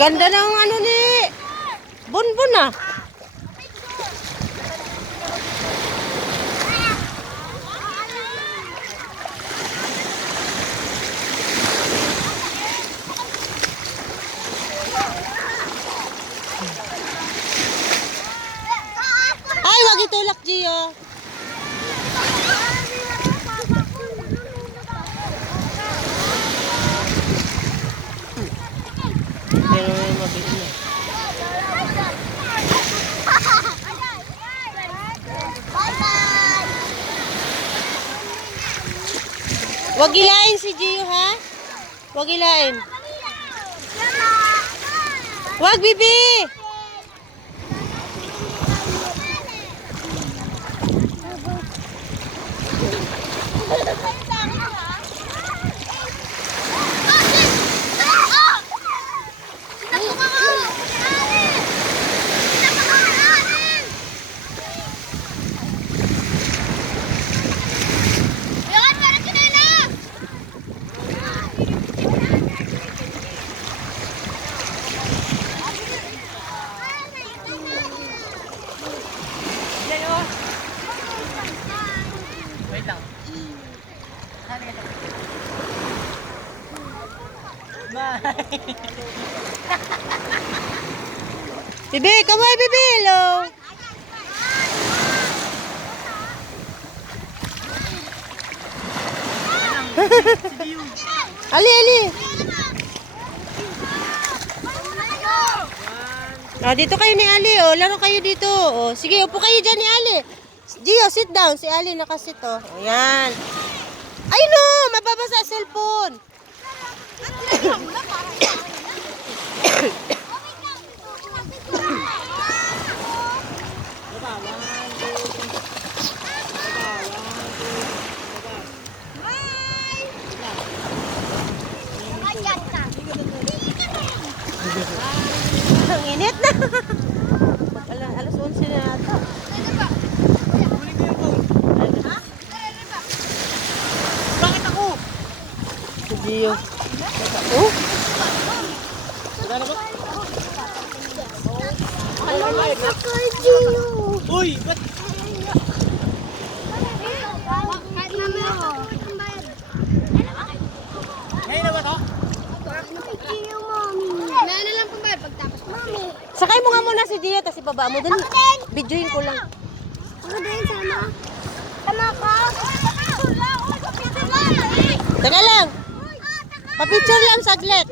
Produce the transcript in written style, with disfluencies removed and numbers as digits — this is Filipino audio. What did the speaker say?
Ganda ng ano ni Bonbon ah. Ay, wag itulak, Gio. Pero may mabili na. Wag ilain si Gio, ha? Wag ilain. Wag, Bibi! Wait lang. Bye. Bibi, kamay, Bibi! Hello! Ali, Ali! Ah, dito kayo ni Ali, oh. Laro kayo dito. Oh, sige, upo kayo dyan ni Ali. Gio, sit down. Si Ali nakasit, oh. Ayan. Ay, no! Mababasa cellphone. Ang init na. Alas 11 na ata. Bakit ako? Si Gio. Oh? Uy, ba't? Ngayon na ba to? Sakay mo nga muna si Gio, tapos ibaba mo dun. Videoin ko lang. Teka lang. Pa-picture lang saglit.